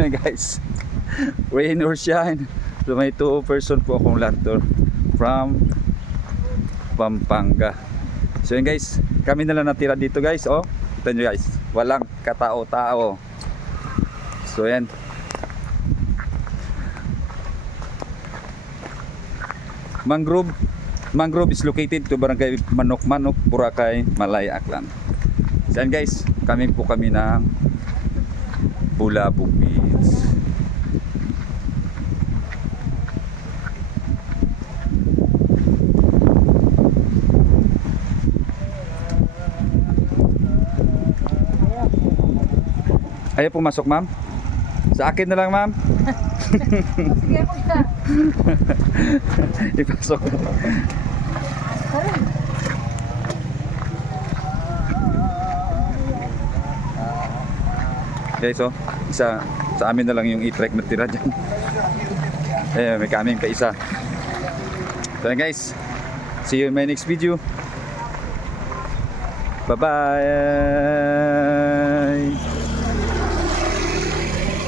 Guys, rain or shine. So may 2 person po akong landlord from Pampanga. So yun guys, kami na lang natira dito guys. Oh, kita nyo guys, walang katao-tao. So yan. Mangrove is located to Barangay Manok-Manok, Boracay, Malay, Aklan. So yan guys, kami ng Bulabog Beach. Ayaw pumasok ma'am? Sa akin na lang ma'am. Sige po siya. Ipasok. Guys, oh, isa sa amin na lang yung e-trek na tira dyan. May kaming pa isa. So guys, see you in my next video. Bye bye.